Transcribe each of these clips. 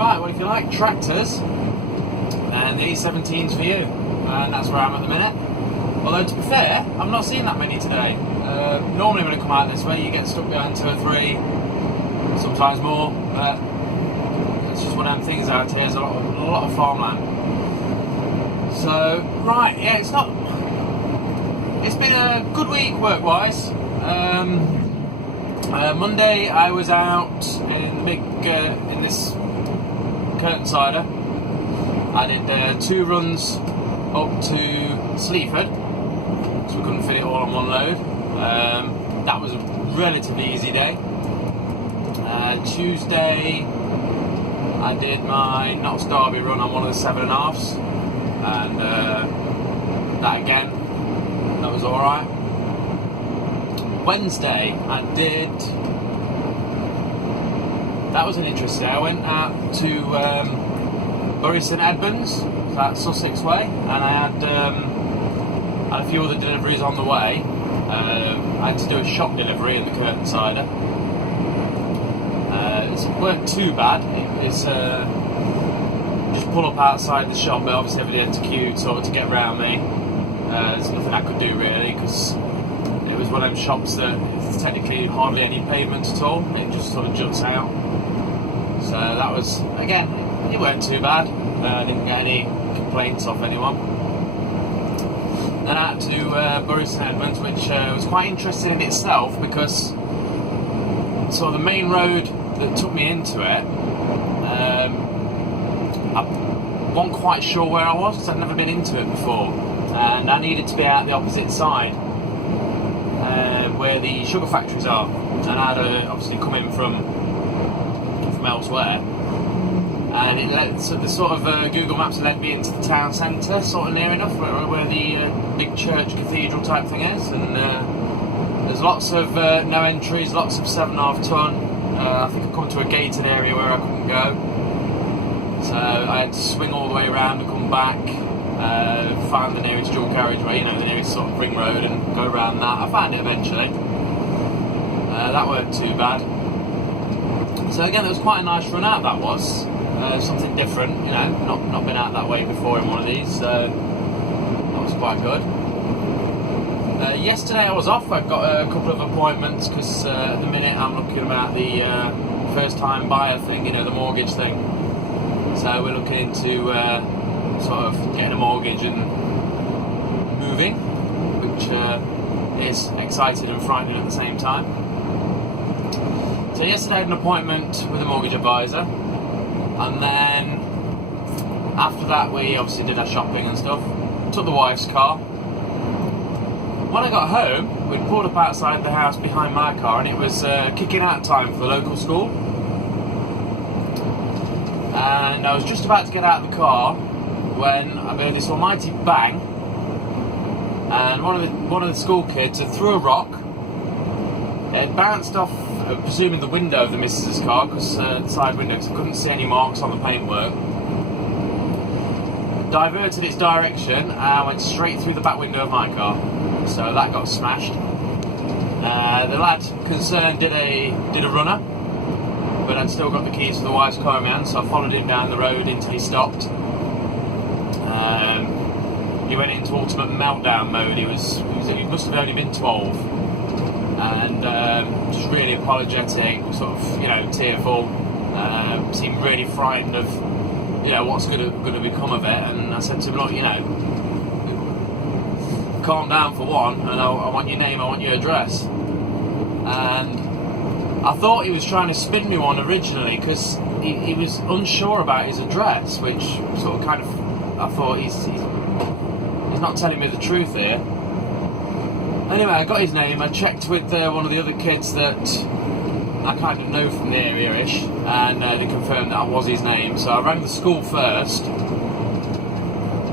Right, well, if you like tractors, then the A17's for you, and that's where I am at the minute. Although, to be fair, I've not seen that many today. Normally when I come out this way, you get stuck behind 2 or 3, sometimes more, but it's just one of them things out here. There's a lot of farmland. So, right, yeah, it's been a good week work-wise. Monday I was out in the big, in this curtain cider. I did 2 runs up to Sleaford, so we couldn't fit it all on one load. That was a relatively easy day. Tuesday I did my Notts Derby run on one of the 7.5s, and that again, that was alright. Wednesday I did, that was an interesting day. I went out to Bury St Edmunds, that's Sussex way, and I had a few other deliveries on the way. I had to do a shop delivery in the curtain cider. It weren't too bad. It's just pull up outside the shop, but obviously everybody had to queue sort of to get around me. There's nothing I could do really, because it was one of them shops that there's technically hardly any pavement at all. It just sort of juts out. So that was, again, it weren't too bad. I didn't get any complaints off anyone. Then I had to Bury St Edmunds, which was quite interesting in itself, because sort of the main road that took me into it, I wasn't quite sure where I was because I'd never been into it before, and I needed to be out the opposite side where the sugar factories are, and I had to obviously come in from elsewhere. And it led, so the sort of Google Maps led me into the town centre, sort of near enough, where the big church cathedral type thing is, and there's lots of no entries, lots of 7.5 tonne. I think I come to a gated area where I couldn't go, so I had to swing all the way around and come back, find the nearest dual carriageway, the nearest sort of ring road, and go around that. I found it eventually. That weren't too bad. So again, it was quite a nice run out, that was. Something different, not been out that way before in one of these, so that was quite good. Yesterday I was off. I got a couple of appointments because at the minute I'm looking about the first time buyer thing, the mortgage thing. So we're looking into sort of getting a mortgage and moving, which is exciting and frightening at the same time. So yesterday I had an appointment with a mortgage advisor. And then after that we obviously did our shopping and stuff. Took the wife's car. When I got home, we'd pulled up outside the house behind my car, and it was kicking out time for the local school. And I was just about to get out of the car when I heard this almighty bang, and one of the school kids had threw a rock. It had bounced off, presuming the window of the missus's car, because the side window, because I couldn't see any marks on the paintwork. Diverted its direction and went straight through the back window of my car. So that got smashed. The lad concerned did a runner, but I'd still got the keys to the wife's car in my hand, so I followed him down the road until he stopped. He went into ultimate meltdown mode. He must have only been 12. And just really apologetic, sort of, tearful. Seemed really frightened of, what's going to become of it. And I said to him, look, calm down for one, and I want your name, I want your address. And I thought he was trying to spin me one originally, because he was unsure about his address, which sort of kind of, I thought he's not telling me the truth here. Anyway, I got his name. I checked with one of the other kids that I kind of know from the area-ish, and they confirmed that I was his name. So I rang the school first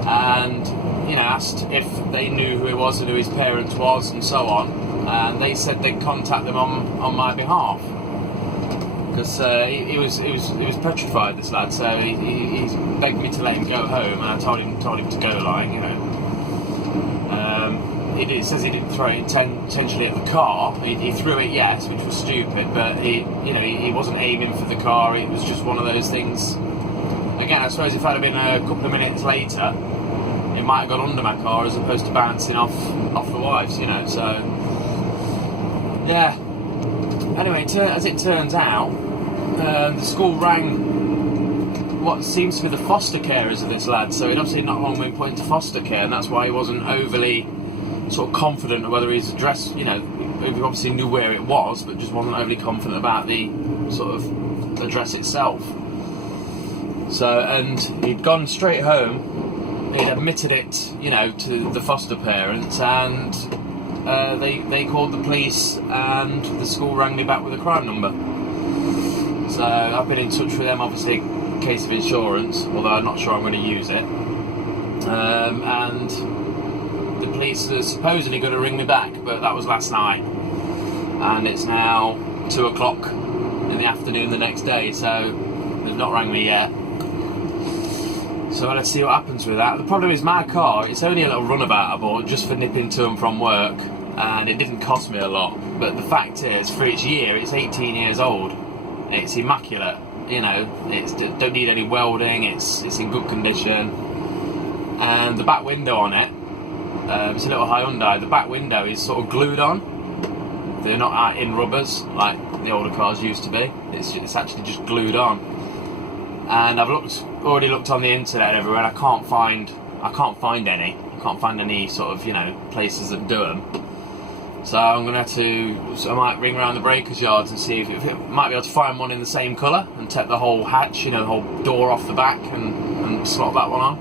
and asked if they knew who he was and who his parents was and so on, and they said they'd contact them on my behalf, because he was petrified, this lad. So he begged me to let him go home, and I told him to go, it says he didn't throw it intentionally at the car. He threw it, yes, which was stupid, but he wasn't aiming for the car. It was just one of those things. Again, I suppose if I'd have been a couple of minutes later, it might have gone under my car as opposed to bouncing off the wife's, you know. So yeah. Anyway, as it turns out, the school rang what seems to be the foster carers of this lad, so he'd obviously not long been put into foster care, and that's why he wasn't overly sort of confident of whether his address, you know, he obviously knew where it was, but just wasn't overly confident about the sort of address itself. So, and he'd gone straight home, he'd admitted it, you know, to the foster parents, and they called the police, and the school rang me back with a crime number. So I've been in touch with them, obviously, in case of insurance, although I'm not sure I'm going to use it. And the police are supposedly going to ring me back, but that was last night. And it's now 2 o'clock in the afternoon the next day, so they've not rang me yet. So let's see what happens with that. The problem is my car, it's only a little runabout I bought just for nipping to and from work, and it didn't cost me a lot. But the fact is, for its year, it's 18 years old. It's immaculate, you know, it don't need any welding, it's in good condition. And the back window on it, it's a little Hyundai, the back window is sort of glued on. They're not in rubbers like the older cars used to be. It's actually just glued on. And I've already looked on the internet everywhere, and I can't find any. I can't find any sort of, you know, places that do them. So I might ring around the breakers yards and see if it might be able to find one in the same colour and take the whole hatch, you know, the whole door off the back and slot that one on.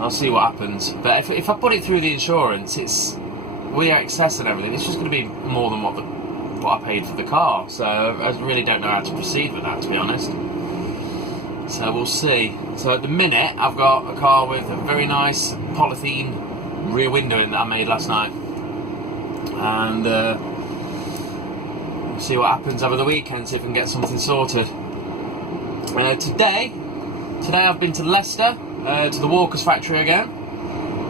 I'll see what happens. But if I put it through the insurance, it's with excess and everything, it's just going to be more than what I paid for the car. So I really don't know how to proceed with that, to be honest. So we'll see. So at the minute, I've got a car with a very nice polythene rear window in that I made last night. And we'll see what happens over the weekend, see if I can get something sorted. Today I've been to Leicester, to the Walkers factory again.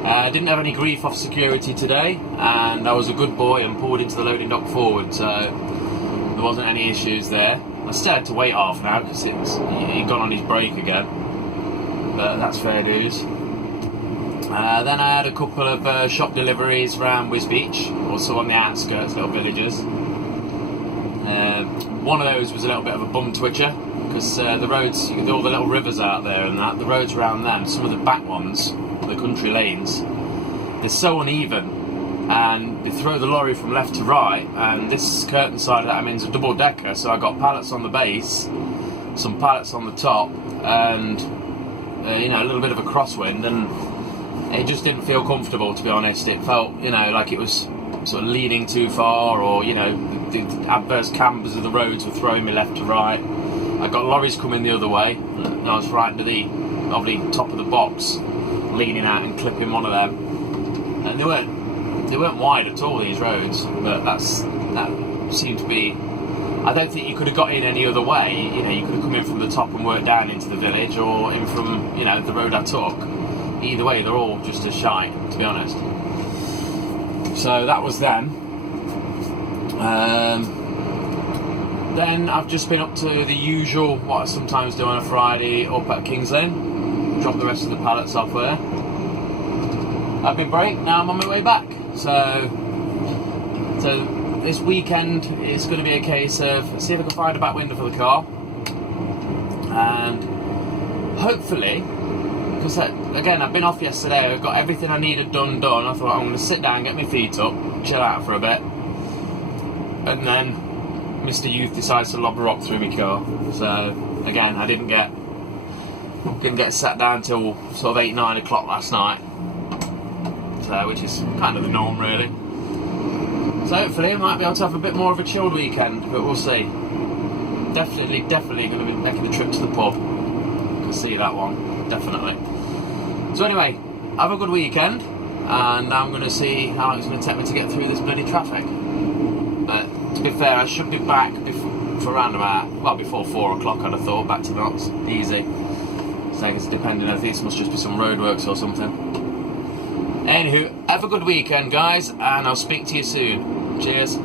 I didn't have any grief off security today, and I was a good boy and pulled into the loading dock forward, so there wasn't any issues there. I still had to wait half an hour because he'd gone on his break again, but that's fair dues. Then I had a couple of shop deliveries around Wisbeach, also on the outskirts, little villages. One of those was a little bit of a bum twitcher, because the roads, all the little rivers out there and that, the roads around them, some of the back ones, the country lanes, they're so uneven, and they throw the lorry from left to right, and this curtain side that I'm in is a double decker, so I got pallets on the base, some pallets on the top, and you know, a little bit of a crosswind, and it just didn't feel comfortable, to be honest. It felt, you know, like it was sort of leaning too far, or, you know, the adverse cambers of the roads were throwing me left to right. I got lorries coming the other way, and I was right to the top of the box, leaning out and clipping one of them. And they weren't wide at all, these roads, but that seemed to be. I don't think you could have got in any other way. You know, you could have come in from the top and worked down into the village, or in from, you know, the road I took. Either way, they're all just as shite, to be honest. So that was then. Then I've just been up to the usual, what I sometimes do on a Friday, up at Kings Lynn. Drop the rest of the pallets off there. I've been break, now I'm on my way back. So this weekend it's going to be a case of see if I can find a back window for the car. And hopefully, because again, I've been off yesterday, I've got everything I needed done. I thought I'm going to sit down, get my feet up, chill out for a bit, and then Mr. Youth decides to lob a rock through my car. So again, I didn't get sat down till sort of 8-9 o'clock last night, so which is kind of the norm really. So hopefully I might be able to have a bit more of a chilled weekend, but we'll see. Definitely going to be making the trip to the pub. You can see that one, definitely. So anyway, have a good weekend, and I'm going to see how long it's going to take me to get through this bloody traffic. But to be fair, I should be back for around about, well, before 4 o'clock I'd have thought, back to Knots, easy. So it's depending, I think this must just be some roadworks or something. Anywho, have a good weekend, guys, and I'll speak to you soon. Cheers.